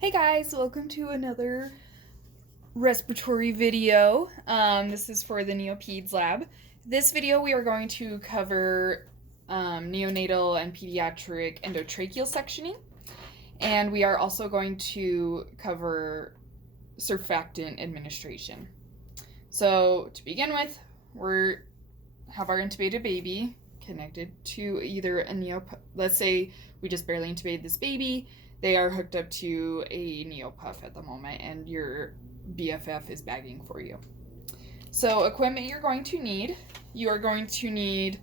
Hey guys, welcome to another respiratory video. This is for the Neopeds lab. This video we are going to cover neonatal and pediatric endotracheal suctioning, and we are also going to cover surfactant administration. So to begin with, we have our intubated baby connected to either a let's say we just barely intubated this baby. They are hooked up to a neopuff at the moment, and your BFF is bagging for you. So equipment you're going to need, you are going to need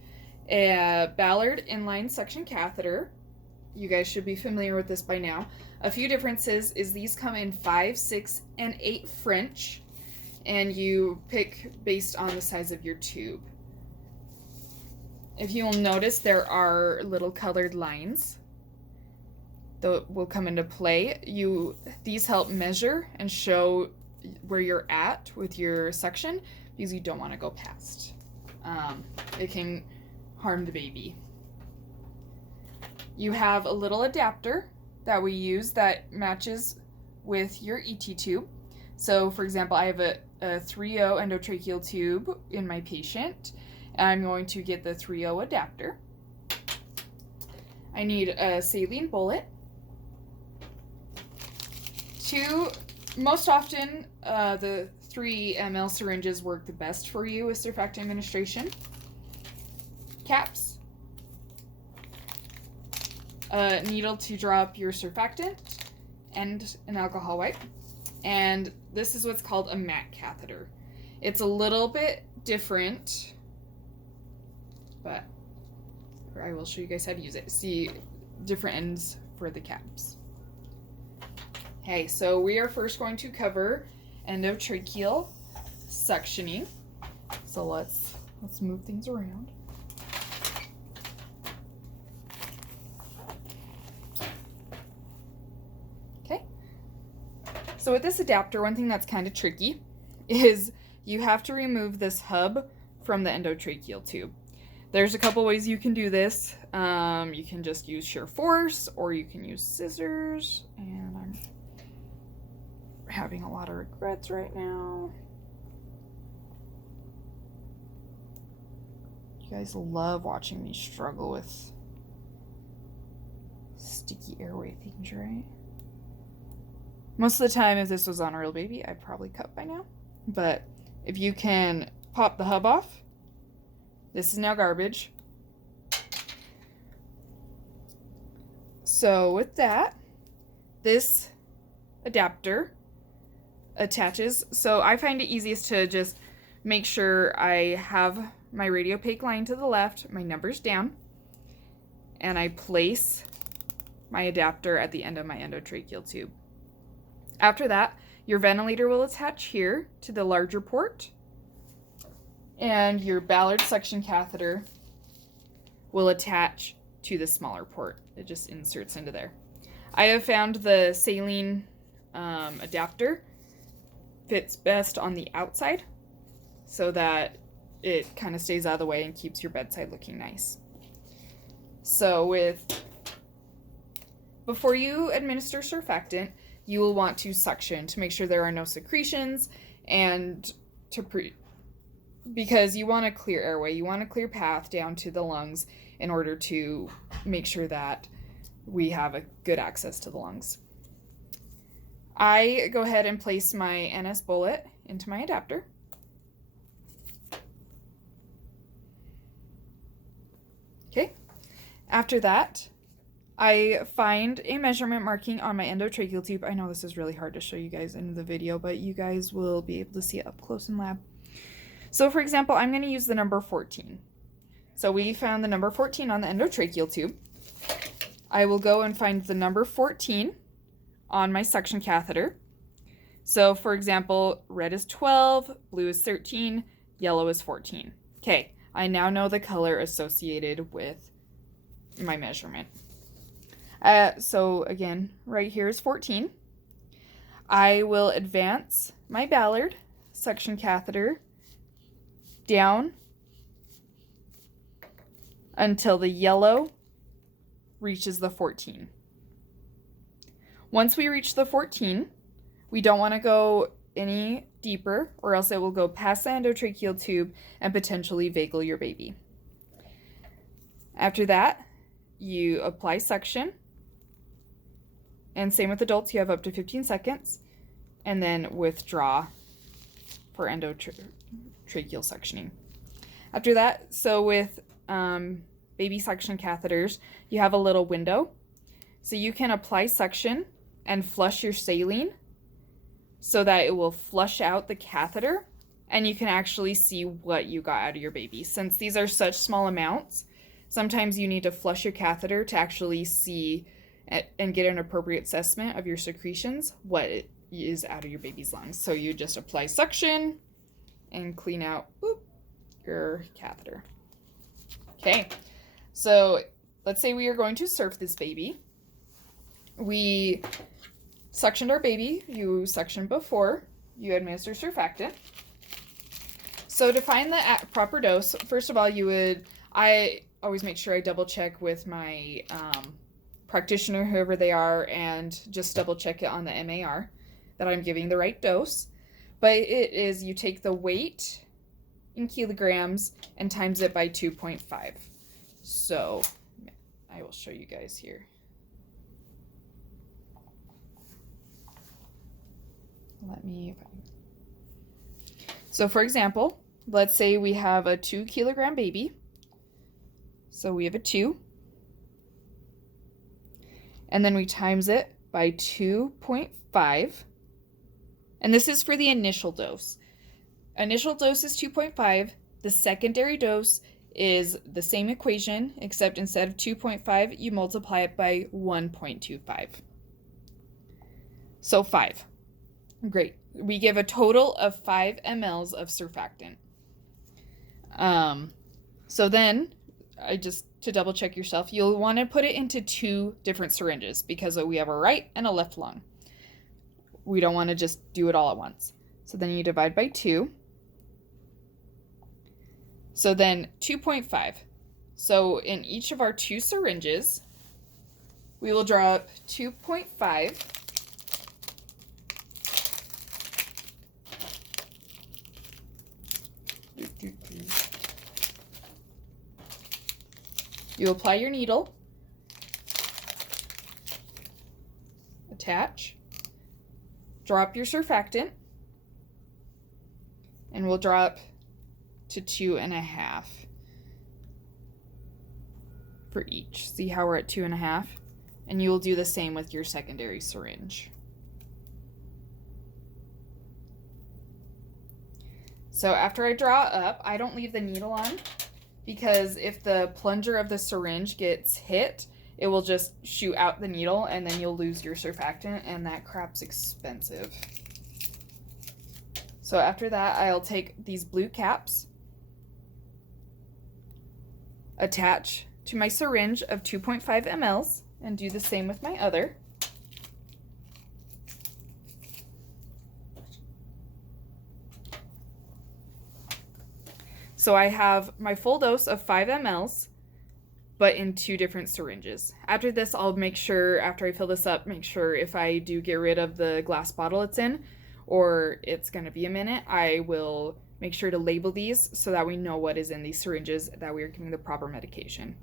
a Ballard inline suction catheter. You guys should be familiar with this by now. A few differences is these come in 5, 6, and 8 French, and you pick based on the size of your tube. If you'll notice, there are little colored lines that will come into play. These help measure and show where you're at with your suction because you don't want to go past. It can harm the baby. You have a little adapter that we use that matches with your ET tube. So for example, I have a 3.0 endotracheal tube in my patient, and I'm going to get the 3.0 adapter. I need a saline bullet. Most often, the 3 ml syringes work the best for you with surfactant administration. Caps. A needle to drop your surfactant, and an alcohol wipe. And this is what's called a MAC catheter. It's a little bit different, but I will show you guys how to use it. See different ends for the caps. Okay, so we are first going to cover endotracheal suctioning. So let's move things around. Okay. So with this adapter, one thing that's kind of tricky is you have to remove this hub from the endotracheal tube. There's a couple ways you can do this. You can just use shear force, or you can use scissors, and I'm having a lot of regrets right now. You guys love watching me struggle with sticky airway things, right? Most of the time, if this was on a real baby, I'd probably cut by now. But if you can pop the hub off, this is now garbage. So with that, this adapter attaches. So I find it easiest to just make sure I have my radiopaque line to the left, my numbers down, and I place my adapter at the end of my endotracheal tube. After that, your ventilator will attach here to the larger port, and your Ballard suction catheter will attach to the smaller port. It just inserts into there. I have found the saline adapter fits best on the outside so that it kind of stays out of the way and keeps your bedside looking nice. So before you administer surfactant, you will want to suction to make sure there are no secretions, and because you want a clear airway, you want a clear path down to the lungs in order to make sure that we have a good access to the lungs. I go ahead and place my NS bullet into my adapter. Okay. After that, I find a measurement marking on my endotracheal tube. I know this is really hard to show you guys in the video, but you guys will be able to see it up close in lab. So for example, I'm going to use the number 14. So we found the number 14 on the endotracheal tube. I will go and find the number 14 on my suction catheter. So for example, red is 12, blue is 13, yellow is 14. Okay, I now know the color associated with my measurement. So again, right here is 14. I will advance my Ballard suction catheter down until the yellow reaches the 14. Once we reach the 14, we don't want to go any deeper, or else it will go past the endotracheal tube and potentially vagal your baby. After that, you apply suction, and same with adults, you have up to 15 seconds, and then withdraw for endotracheal suctioning. After that, so with baby suction catheters, you have a little window, so you can apply suction and flush your saline so that it will flush out the catheter, and you can actually see what you got out of your baby. Since these are such small amounts, sometimes you need to flush your catheter to actually see and get an appropriate assessment of your secretions, what it is out of your baby's lungs. So you just apply suction and clean out your catheter. Okay, so let's say we are going to surf this baby. We suctioned our baby. You suctioned before you administer surfactant. So to find the proper dose, first of all, I always make sure I double check with my practitioner, whoever they are, and just double check it on the MAR that I'm giving the right dose. But it is, you take the weight in kilograms and times it by 2.5. So I will show you guys here. So for example, let's say we have a 2 kilogram baby. So we have a 2. And then we times it by 2.5. And this is for the initial dose. Initial dose is 2.5. The secondary dose is the same equation, except instead of 2.5, you multiply it by 1.25. So 5. Great. We give a total of 5 mLs of surfactant. So then, to double check yourself, you'll want to put it into 2 different syringes because we have a right and a left lung. We don't want to just do it all at once. So then you divide by 2. So then 2.5. So in each of our 2 syringes, we will draw up 2.5. You apply your needle, attach, drop your surfactant, and we'll drop to 2.5 for each. See how we're at 2.5? And you will do the same with your secondary syringe. So after I draw up, I don't leave the needle on, because if the plunger of the syringe gets hit, it will just shoot out the needle and then you'll lose your surfactant, and that crap's expensive. So after that, I'll take these blue caps, attach to my syringe of 2.5 mLs, and do the same with my other. So I have my full dose of 5 mLs, but in 2 different syringes. After this, I'll make sure, after I fill this up, make sure if I do get rid of the glass bottle it's in, or it's going to be a minute, I will make sure to label these so that we know what is in these syringes, that we are giving the proper medication.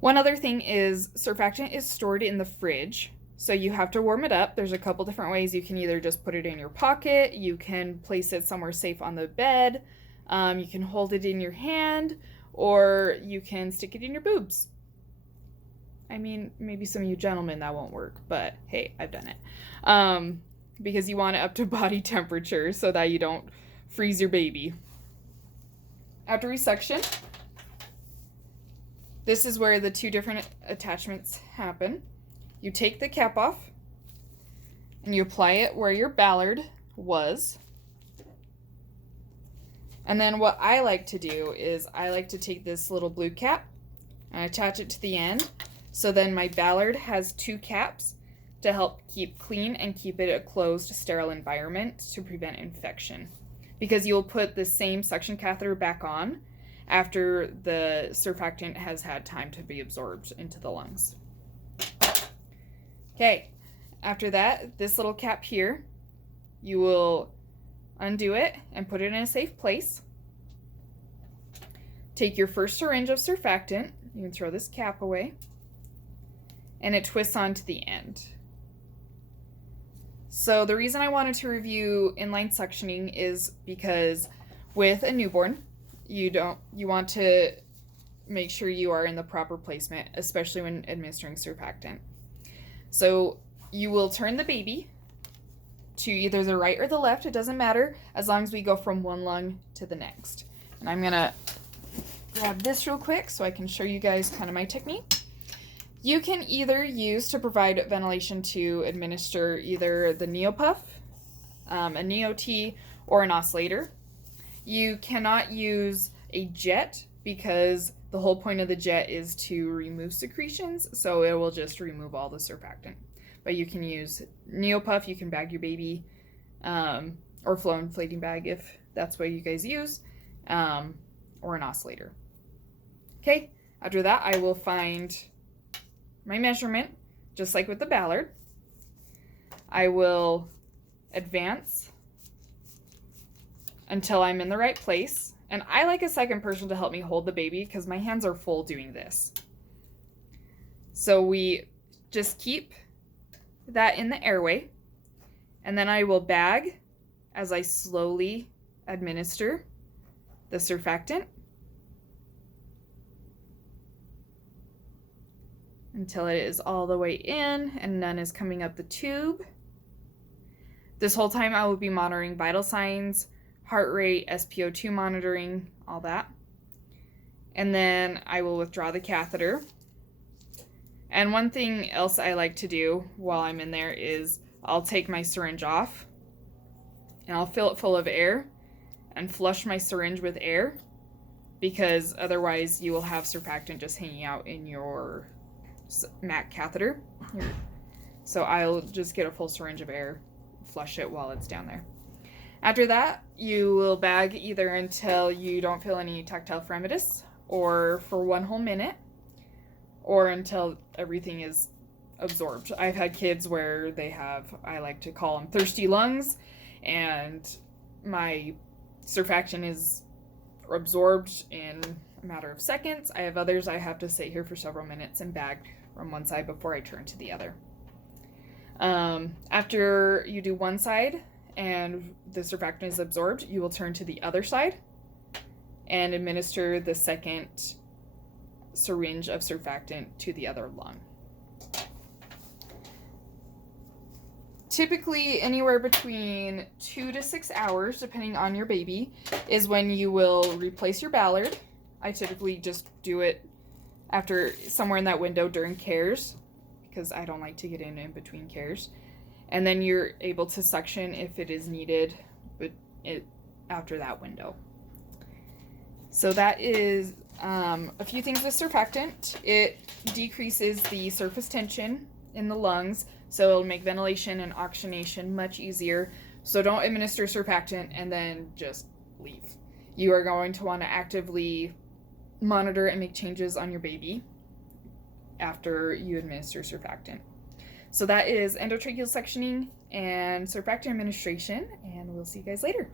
One other thing is surfactant is stored in the fridge, so you have to warm it up. There's a couple different ways. You can either just put it in your pocket, you can place it somewhere safe on the bed, you can hold it in your hand, or you can stick it in your boobs. I mean, maybe some of you gentlemen that won't work, but hey, I've done it. Because you want it up to body temperature so that you don't freeze your baby. After resuction, this is where the 2 different attachments happen. You take the cap off and you apply it where your ballard was. And then what I like to do is I like to take this little blue cap and attach it to the end. So then my ballard has 2 caps to help keep clean and keep it a closed, sterile environment to prevent infection. Because you'll put the same suction catheter back on after the surfactant has had time to be absorbed into the lungs. Okay, After that, this little cap here, you will undo it and put it in a safe place. Take your first syringe of surfactant, you can throw this cap away, and it twists onto the end. So the reason I wanted to review inline suctioning is because with a newborn, you want to make sure you are in the proper placement, especially when administering surfactant. So you will turn the baby to either the right or the left, it doesn't matter, as long as we go from one lung to the next. And I'm gonna grab this real quick so I can show you guys kind of my technique. You can either use to provide ventilation to administer either the Neopuff, a NeoT, or an oscillator. You cannot use a jet because the whole point of the jet is to remove secretions, so it will just remove all the surfactant. But you can use Neopuff, you can bag your baby, or flow inflating bag if that's what you guys use, or an oscillator. Okay, after that I will find my measurement, just like with the Ballard. I will advance until I'm in the right place. And I like a second person to help me hold the baby because my hands are full doing this. So we just keep that in the airway, and then I will bag as I slowly administer the surfactant until it is all the way in and none is coming up the tube. This whole time I will be monitoring vital signs, heart rate, SpO2 monitoring, all that. And then I will withdraw the catheter. And one thing else I like to do while I'm in there is I'll take my syringe off and I'll fill it full of air and flush my syringe with air, because otherwise you will have surfactant just hanging out in your MAC catheter. So I'll just get a full syringe of air, flush it while it's down there. After that, you will bag either until you don't feel any tactile fremitus, or for 1 whole minute, or until everything is absorbed. I've had kids where they have, I like to call them thirsty lungs, and my surfactant is absorbed in a matter of seconds. I have others I have to sit here for several minutes and bag from one side before I turn to the other. After you do one side and the surfactant is absorbed, you will turn to the other side and administer the second syringe of surfactant to the other lung. Typically anywhere between 2 to 6 hours, depending on your baby, is when you will replace your Ballard. I typically just do it after somewhere in that window during cares, because I don't like to get in between cares. And then you're able to suction if it is needed, but after that window. So that is a few things with surfactant. It decreases the surface tension in the lungs, so it'll make ventilation and oxygenation much easier. So don't administer surfactant and then just leave. You are going to want to actively monitor and make changes on your baby after you administer surfactant. So that is endotracheal suctioning and surfactant administration, and we'll see you guys later.